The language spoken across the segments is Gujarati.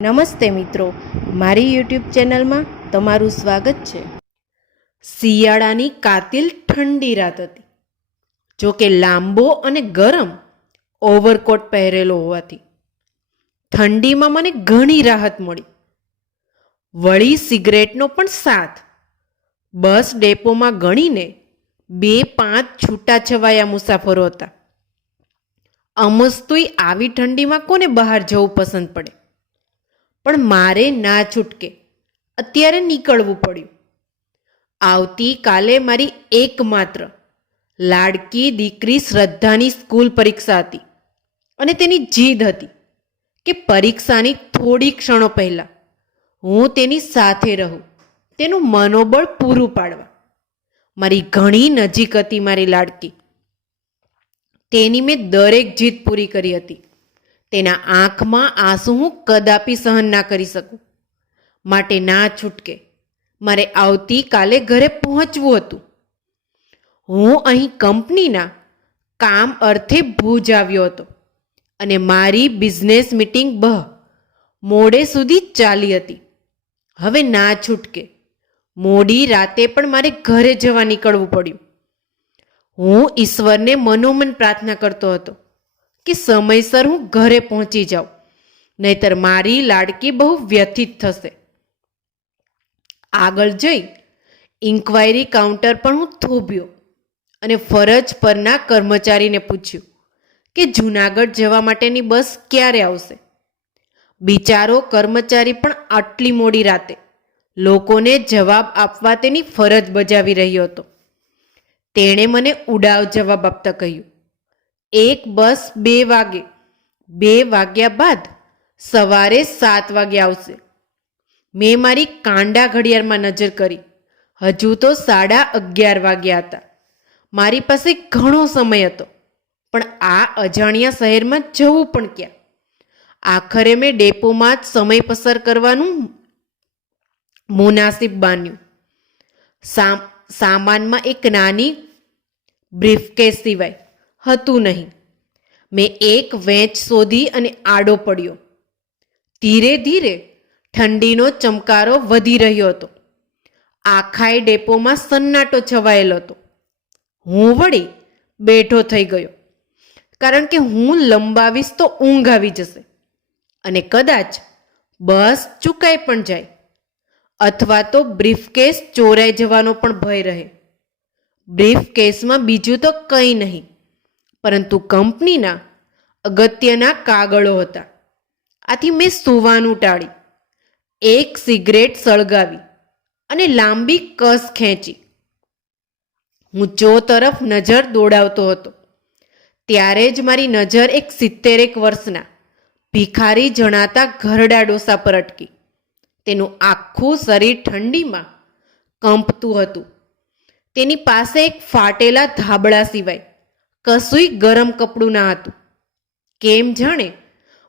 નમસ્તે મિત્રો, મારી યુટ્યુબ ચેનલમાં તમારું સ્વાગત છે. શિયાળાની કાતિલ ઠંડી રાત હતી. જો કે લાંબો અને ગરમ ઓવરકોટ પહેરેલો હોવાથી ઠંડીમાં મને ઘણી રાહત મળી. વળી સિગરેટનો પણ સાથ. બસ ડેપોમાં ગણીને 2-5 છૂટાછવાયા મુસાફરો હતા. અમસ્તુય આવી ઠંડીમાં કોને બહાર જવું પસંદ પડે, પણ મારે ના છૂટકે અત્યારે નીકળવું પડ્યું. આવતીકાલે મારી એકમાત્ર લાડકી દીકરી શ્રદ્ધાની સ્કૂલ પરીક્ષા હતી અને તેની જીદ હતી કે પરીક્ષાની થોડી ક્ષણો પહેલાં હું તેની સાથે રહું, તેનું મનોબળ પૂરું પાડવા. મારી ઘણી નજીક હતી મારી લાડકી. તેની મેં દરેક જીદ પૂરી કરી હતી. તેના આંખમાં આંસુ હું કદાપી સહન ના કરી શકું. માટે ના છૂટકે મારે આવતીકાલે ઘરે પહોંચવું હતું. હું અહીં કંપનીના કામ અર્થે ભુજ આવ્યો હતો અને મારી બિઝનેસ મીટિંગ મોડે સુધી ચાલી હતી. હવે ના છૂટકે મોડી રાતે પણ મારે ઘરે જવા નીકળવું પડ્યું. હું ઈશ્વરને મનોમન પ્રાર્થના કરતો હતો કે સમયસર હું ઘરે પહોંચી જાઉં, નહીતર મારી લાડકી બહુ વ્યથિત થશે. આગળ જઈ ઇન્ક્વાયરી કાઉન્ટર પર હું થોભ્યો અને ફરજ પરના કર્મચારીને પૂછ્યું કે જૂનાગઢ જવા માટેની બસ ક્યારે આવશે. બિચારો કર્મચારી પણ આટલી મોડી રાતે લોકોને જવાબ આપવા તેની ફરજ બજાવી રહ્યો હતો. તેણે મને ઉડાવ જવાબ આપતા કહ્યું, એક બસ 2 વાગે, 2 વાગ્યા બાદ સવારે 7 વાગે આવશે. મેં મારી કાંડા ઘડિયાળમાં નજર કરી. હજુ તો 11:30 વાગ્યા હતા. મારી પાસે ઘણો સમય હતો, પણ આ અજાણ્યા શહેરમાં જવું પણ ક્યાં? આખરે મેં ડેપોમાં જ સમય પસાર કરવાનું મુનાસિબ બાન્યું. સામાનમાં એક નાની બ્રીફકેસ સિવાય હતું નહીં. મેં એક વેચ શોધી અને આડો પડ્યો. ધીરે ધીરે ઠંડીનો ચમકારો વધી રહ્યો હતો. આખાય ડેપોમાં સન્નાટો છવાયેલો હતો. હું વળી બેઠો થઈ ગયો, કારણ કે હું લંબાવીશ તો ઊંઘ આવી જશે અને કદાચ બસ ચૂકાઈ પણ જાય, અથવા તો બ્રીફકેસ ચોરાઈ જવાનો પણ ભય રહે. બ્રીફકેસમાં બીજું તો કંઈ નહીં, પરંતુ કંપનીના અગત્યના કાગળો હતા. આથી મેં સૂવાનું ટાળી, એક સિગરેટ સળગાવી અને લાંબી કસ ખેંચી. હું તરફ નજર દોડાવતો હતો ત્યારે જ મારી નજર એક 70 વર્ષના ભિખારી જણાતા ઘરડા ડોસા પર અટકી. તેનું આખું શરીર ઠંડીમાં કંપતું હતું. તેની પાસે એક ફાટેલા ધાબળા સિવાય કશુંય ગરમ કપડું ના હતું. કેમ જાણે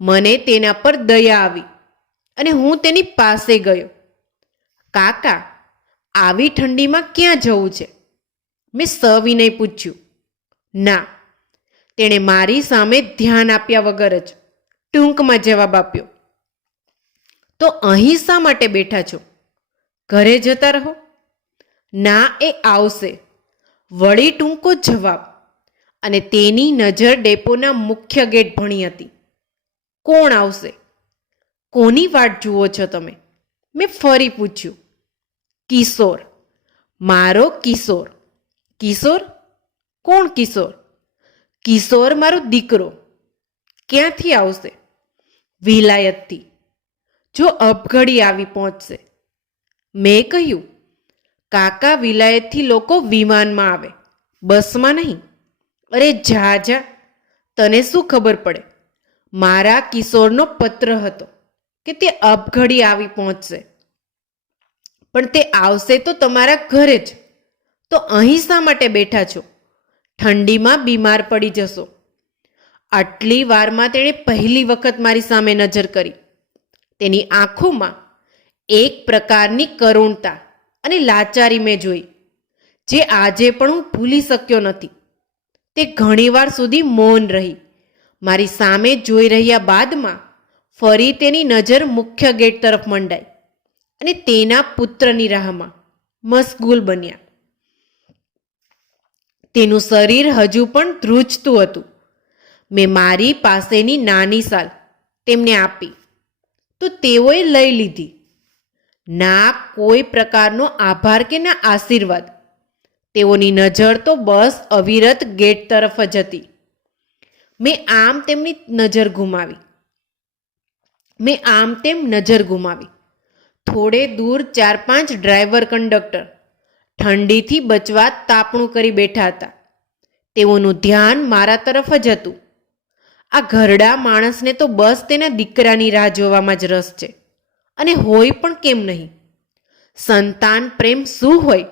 મને તેના પર દયા આવી અને હું તેની પાસે ગયો. કાકા, આવી ઠંડીમાં ક્યાં જવું છે? મેં સવિનય પૂછ્યું. ના, તેણે મારી સામે ધ્યાન આપ્યા વગર જ ટૂંકમાં જવાબ આપ્યો. તો અહીં શા માટે બેઠા છો? ઘરે જતા રહો. ના, એ આવશે, વળી ટૂંકો જવાબ. અને તેની નજર ડેપોના મુખ્ય ગેટ ભણી હતી. કોણ આવશે? કોની વાટ જુઓ છો તમે? મેં ફરી પૂછ્યું. કિશોર, મારો કિશોર. કિશોર? કોણ કિશોર? કિશોર મારો દીકરો. ક્યાંથી આવશે? વિલાયતથી, જો અબઘડી આવી પહોંચશે. મેં કહ્યું, કાકા, વિલાયતથી લોકો વિમાનમાં આવે, બસમાં નહીં. અરે જા જા, તને શું ખબર પડે? મારા કિશોરનો પત્ર હતો કે તે અબઘડી આવી પહોંચશે, પણ તે આવશે તો તમારા ઘરે જ. તો અહીં શા માટે બેઠા છો? ઠંડીમાં બીમાર પડી જશો. આટલી વારમાં તેણે પહેલી વખત મારી સામે નજર કરી. તેની આંખોમાં એક પ્રકારની કરુણતા અને લાચારી મેં જોઈ, જે આજે પણ હું ભૂલી શક્યો નથી. તે ઘણીવાર સુધી મૌન રહી. મારી સામે જોઈ રહ્યા બાદમાં ફરી તેની નજર મુખ્ય ગેટ તરફ મંડાઈ અને તેના પુત્રની રાહમાં મશગુલ બન્યા. તેનું શરીર હજુ પણ ધ્રુજતું હતું. મેં મારી પાસેની નાની શાલ તેમને આપી તો તેઓએ લઈ લીધી. ના કોઈ પ્રકારનો આભાર કે ના આશીર્વાદ. તેઓની નજર તો બસ અવિરત ગેટ તરફ જ હતી. મેં આમ તેમ નજર ગુમાવી. થોડે દૂર 4-5 ડ્રાઈવર કંડક્ટર ઠંડીથી બચવા તાપણું કરી બેઠા હતા. તેઓનું ધ્યાન મારા તરફ જ હતું. આ ઘરડા માણસને તો બસ તેના દીકરાની રાહ જોવામાં જ રસ છે. અને હોય પણ કેમ નહીં? સંતાન પ્રેમ શું હોય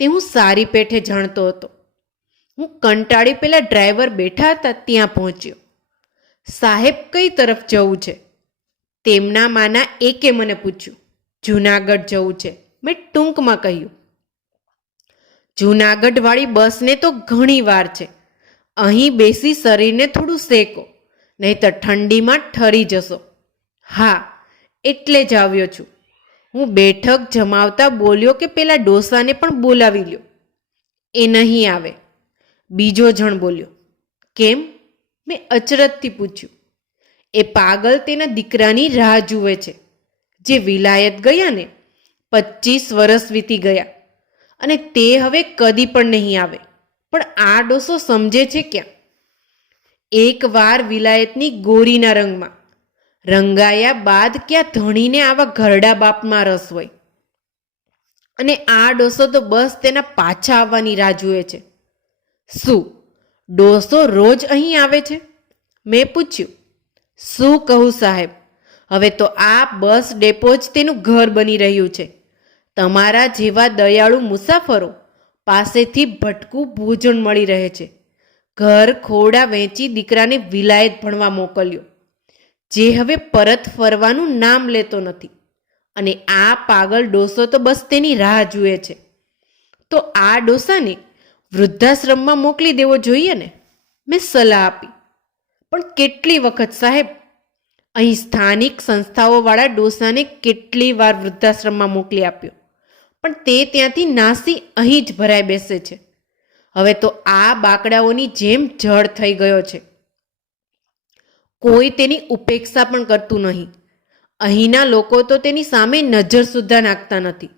તે હું સારી પેઠે જાણતો હતો. હું કંટાળી પેલા ડ્રાઈવર બેઠા હતા ત્યાં પહોંચ્યો. સાહેબ કઈ તરફ જવું છે? તેમના માના એકે મને પૂછ્યું. જૂનાગઢ જવું છે, મેં ટૂંકમાં કહ્યું. જૂનાગઢવાળી બસને તો ઘણી વાર છે. અહીં બેસી શરીરને થોડું શેકો, નહીંતર ઠંડીમાં ઠરી જશો. હા, એટલે જ આવ્યો છું. હું બેઠક જમાવતા બોલ્યો કે પેલા ડોસાને પણ બોલાવી લ્યો. એ નહીં આવે. બીજો જણ બોલ્યો. કેમ? મેં અચરજથી પૂછ્યું. એ પાગલ તેના દીકરાની રાહ જુએ છે. જે વિલાયત ગયા ને 25 વર્ષ વીતી ગયા અને તે હવે કદી પણ નહીં આવે. પણ આ ડોસો સમજે છે ક્યાં? એકવાર વિલાયતની ગોરીના રંગમાં રંગાયા બાદ ક્યાં ધણીને આવા ઘરડા બાપમાં રસ હોય? અને આ ડોસો તો બસ તેના પાછા આવવાની રાહ જુએ છે. શું ડોસો રોજ અહીં આવે છે? મેં પૂછ્યું. શું કહું સાહેબ, હવે તો આ બસ ડેપો જ તેનું ઘર બની રહ્યું છે. તમારા જેવા દયાળુ મુસાફરો પાસેથી ભટકું ભોજન મળી રહે છે. ઘર ખોરડા વેચી દીકરાને વિલાયત ભણવા મોકલ્યો, જે હવે પરત ફરવાનું નામ લેતો નથી. અને આ પાગલ ડોસો તો બસ તેની રાહ જુએ છે. તો આ ડોસાને વૃદ્ધાશ્રમમાં મોકલી દેવો જોઈએ ને? મેં સલાહ આપી. પણ કેટલી વખત સાહેબ? અહીં સ્થાનિક સંસ્થાઓવાળા ડોસાને કેટલી વાર વૃદ્ધાશ્રમમાં મોકલી આપ્યો, પણ તે ત્યાંથી નાસી અહીં જ ભરાઈ બેસે છે. હવે તો આ બાકડાઓની જેમ જડ થઈ ગયો છે. કોઈ તેની ઉપેક્ષા પણ કરતું નહીં. અહીંના લોકો તો તેની સામે નજર સુદ્ધા નાખતા નથી.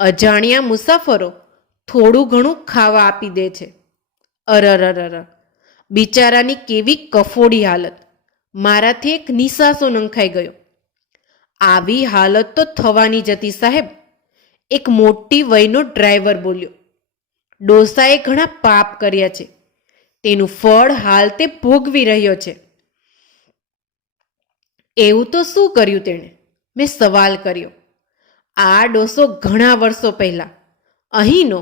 અજાણ્યા મુસાફરો થોડું ઘણું ખાવા આપી દે છે. અરરરર, બિચારાની કેવી કફોડી હાલત! મારાથી એક નિસાસો નંખાઈ ગયો. આવી હાલત તો થવાની જ હતી સાહેબ. એક મોટી વયનો ડ્રાઈવર બોલ્યો. ડોસાએ ઘણા પાપ કર્યા છે. તેનું ફળ હાલ તે ભોગવી રહ્યો છે. એવું તો શું કર્યું તેણે? મેં સવાલ કર્યો. આ ડોસો ઘણા વર્ષો પહેલા અહીંનો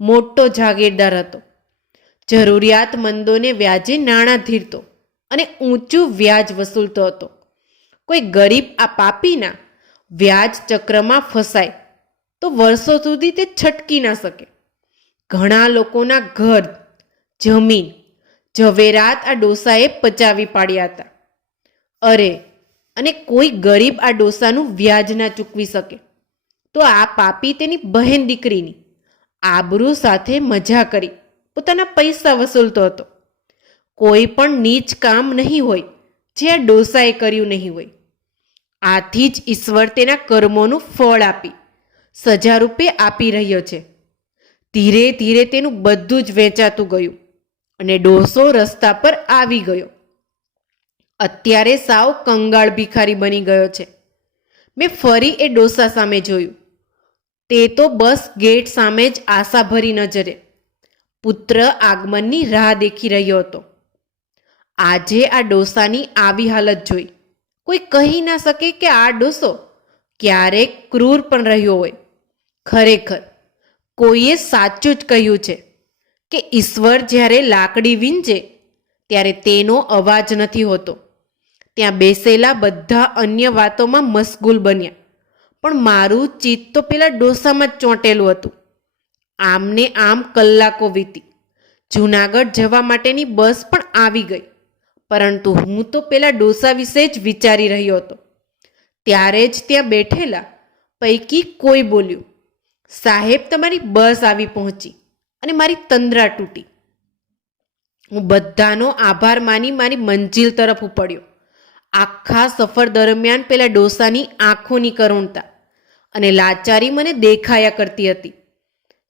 મોટો જાગીરદાર હતો. જરૂરિયાતમંદોને વ્યાજે નાણાં ધીરતો અને ઊંચું વ્યાજ વસૂલતો હતો. કોઈ ગરીબ આ પાપીના વ્યાજ ચક્રમાં ફસાય તો વર્ષો સુધી તે છટકી ના શકે. ઘણા લોકોના ઘર, જમીન, ઝવેરાત આ ડોસાએ પચાવી પાડ્યા હતા. અરે, અને કોઈ ગરીબ આ ડોસાનું વ્યાજ ના ચૂકવી શકે તો આ પાપી તેની બહેન દીકરીની આબરૂ સાથે મજા કરી પોતાના પૈસા વસૂલતો હતો. કોઈ પણ નીચ કામ નહીં હોય જે આ ડોસાએ કર્યું નહીં હોય. આથી જ ઈશ્વર તેના કર્મોનું ફળ આપી સજા રૂપે આપી રહ્યો છે. ધીરે ધીરે તેનું બધું જ વેચાતું ગયું અને ડોસો રસ્તા પર આવી ગયો. અત્યારે સાવ કંગાળ ભિખારી બની ગયો છે. મેં ફરી એ ડોસા સામે જોયું. તે તો બસ ગેટ સામે જ આશાભરી નજરે પુત્ર આગમનની રાહ દેખી રહ્યો હતો. આજે આ ડોસાની આવી હાલત જોઈ કોઈ કહી ના શકે કે આ ડોસો ક્યારેક ક્રૂર પણ રહ્યો હોય. ખરેખર કોઈએ સાચું જ કહ્યું છે કે ઈશ્વર જ્યારે લાકડી વીંજે ત્યારે તેનો અવાજ નથી હોતો. ત્યાં બેસેલા બધા અન્ય વાતોમાં મશગુલ બન્યા, પણ મારું ચિત્ત તો પેલા ડોસામાં જ ચોંટેલું હતું. આમને આમ કલાકો વીતી. જૂનાગઢ જવા માટેની બસ પણ આવી ગઈ, પરંતુ હું તો પેલા ડોસા વિશે જ વિચારી રહ્યો હતો. ત્યારે જ ત્યાં બેઠેલા પૈકી કોઈ બોલ્યું, સાહેબ, તમારી બસ આવી પહોંચી અને મારી તંદ્રા તૂટી. હું બધાનો આભાર માની મારી મંજિલ તરફ ઉપડ્યો. આખા સફર દરમિયાન પેલા ડોસાની આંખોની કરુણતા અને લાચારી મને દેખાયા કરતી હતી.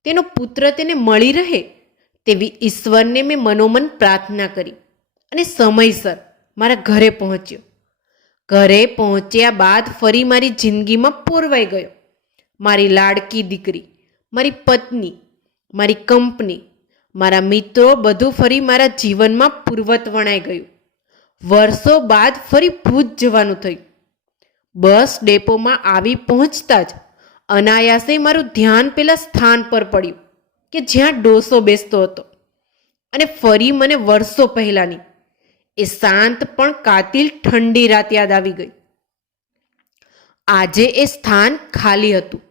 તેનો પુત્ર તેને મળી રહે તેવી ઈશ્વરને મેં મનોમન પ્રાર્થના કરી અને સમયસર મારા ઘરે પહોંચ્યો. ઘરે પહોંચ્યા બાદ ફરી મારી જિંદગીમાં પોરવાઈ ગયો. મારી લાડકી દીકરી, મારી પત્ની, મારી કંપની, મારા મિત્રો, બધું ફરી મારા જીવનમાં પૂર્વત વણાઈ ગયું. વર્ષો બાદ ફરી ભૂજ જવાનું થયું. બસ ડેપોમાં આવી પહોંચતા જ અનાયાસે મારું ધ્યાન પેલા સ્થાન પર પડ્યું કે જ્યાં ડોસો બેસતો હતો. અને ફરી મને વર્ષો પહેલાંની એ શાંત પણ કાતિલ ઠંડી રાત યાદ આવી ગઈ. આજે એ સ્થાન ખાલી હતું.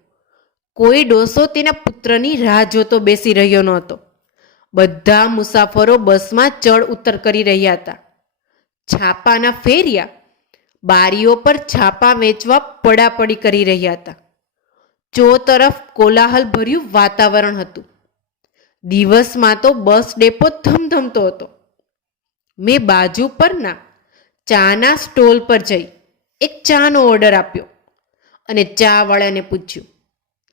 કોઈ ડોસો તેના પુત્રની રાહ જોતો બેસી રહ્યો નહોતો. બધા મુસાફરો બસમાં ચડ ઉતર કરી રહ્યા હતા. છાપાના ફેરિયા બારીઓ પર છાપા વેચવા પડાપડી કરી રહ્યા હતા. ચોતરફ કોલાહલ ભર્યું વાતાવરણ હતું. દિવસમાં તો બસ ડેપો ધમધમતો હતો. મેં બાજુ પરના ચાના સ્ટોલ પર જઈ એક ચાનો ઓર્ડર આપ્યો અને ચાવાળાને પૂછ્યું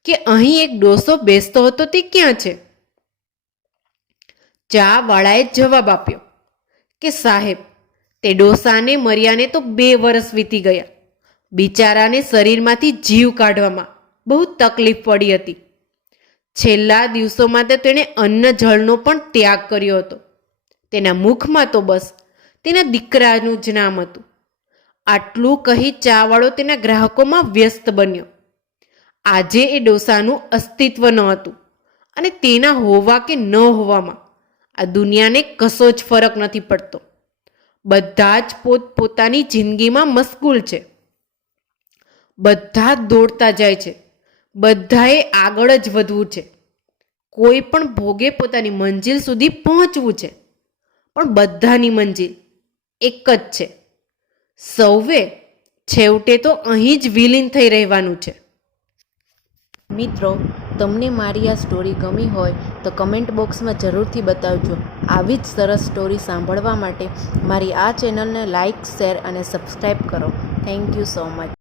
કે અહીં એક ડોસો બેસતો હતો તે ક્યાં છે? ચાવાળાએ જવાબ આપ્યો કે સાહેબ, તે ડોસાને મર્યાને તો 2 વર્ષ વીતી ગયા. બિચારાને શરીરમાંથી જીવ કાઢવામાં બહુ તકલીફ પડી હતી. છેલ્લા દિવસોમાં તો તેણે અન્ન જળનો પણ ત્યાગ કર્યો હતો. તેના મુખમાં તો બસ તેના દીકરાનું જ નામ હતું. આટલું કહી ચાવાળો તેના ગ્રાહકોમાં વ્યસ્ત બન્યો. આજે એ ડોસાનું અસ્તિત્વ ન હતું અને તેના હોવા કે ન હોવામાં આ દુનિયાને કશો જ ફરક નથી પડતો. બધા જ પોતપોતાની જિંદગીમાં મશગુલ છે. બધા જ દોડતા જાય છે. બધાએ આગળ જ વધવું છે. કોઈ પણ ભોગે પોતાની મંજિલ સુધી પહોંચવું છે. પણ બધાની મંજિલ એક જ છે. સૌએ છેવટે તો અહીં જ વિલીન થઈ રહેવાનું છે. મિત્રો, તમને મારી આ સ્ટોરી ગમી હોય તો કમેન્ટ બોક્સમાં જરૂરથી બતાવજો. આવી જ સરસ સ્ટોરી સાંભળવા માટે મારી આ ચેનલને લાઇક, શેર અને સબસ્ક્રાઈબ કરો. Thank you so much.